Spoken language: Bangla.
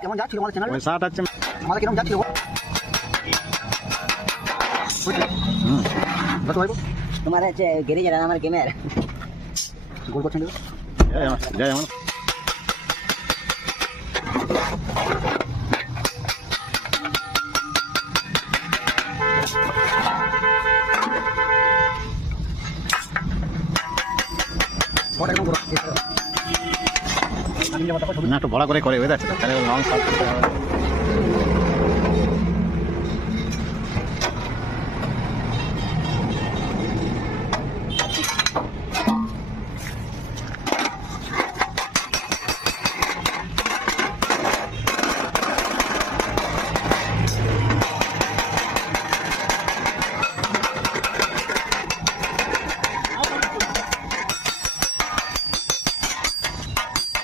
কেমন যাচ্ছিল আমাদের চ্যানেল? পয়সা আটাচ্ছে আমাদের কেমন যাচ্ছিল? তোমার হচ্ছে গ্যারেজের আর আমার গেমের গোল করছেন জয় আমার না একটু বড় করে করে বুঝতে পারছি তাহলে লং শট